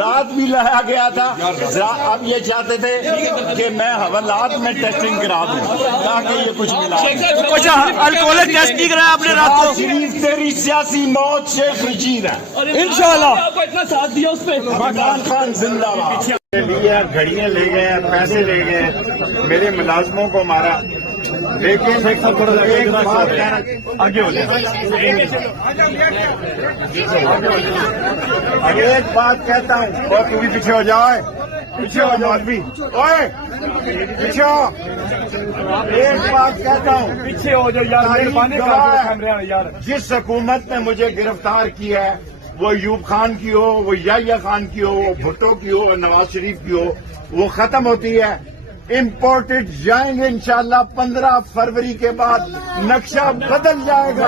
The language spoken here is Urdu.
رات بھی لایا گیا تھا، اب یہ چاہتے تھے کہ میں حوالات میں ٹیسٹنگ کرا دوں تاکہ یہ کچھ ملا۔ کچھ الکوہلک ٹیسٹ نہیں کرایا آپ نے رات کو؟ شریف تیری سیاسی موت شیخ رشید ہے انشاءاللہ۔ آپ کو اتنا ساتھ دیا اس پہ۔ عمران خان زندہ باد۔ لیے گھڑیاں لے گئے، پیسے لے گئے، میرے ملازموں کو مارا، لیکن ایک بات آگے ہو جائے، ایک بات کہتا ہوں، اور تو بھی پیچھے ہو جائے، پیچھے ہو جاؤ بھی، اوئے پیچھے ہو، ایک بات کہتا ہوں، پیچھے ہو جو یار، جس حکومت نے مجھے گرفتار کیا ہے وہ ایوب خان کی ہو، وہ یحییٰ خان کی ہو، وہ بھٹو کی ہو، نواز شریف کی ہو، وہ ختم ہوتی ہے۔ امپورٹڈ جائیں گے انشاءاللہ 15 فروری کے بعد نقشہ بدل جائے گا۔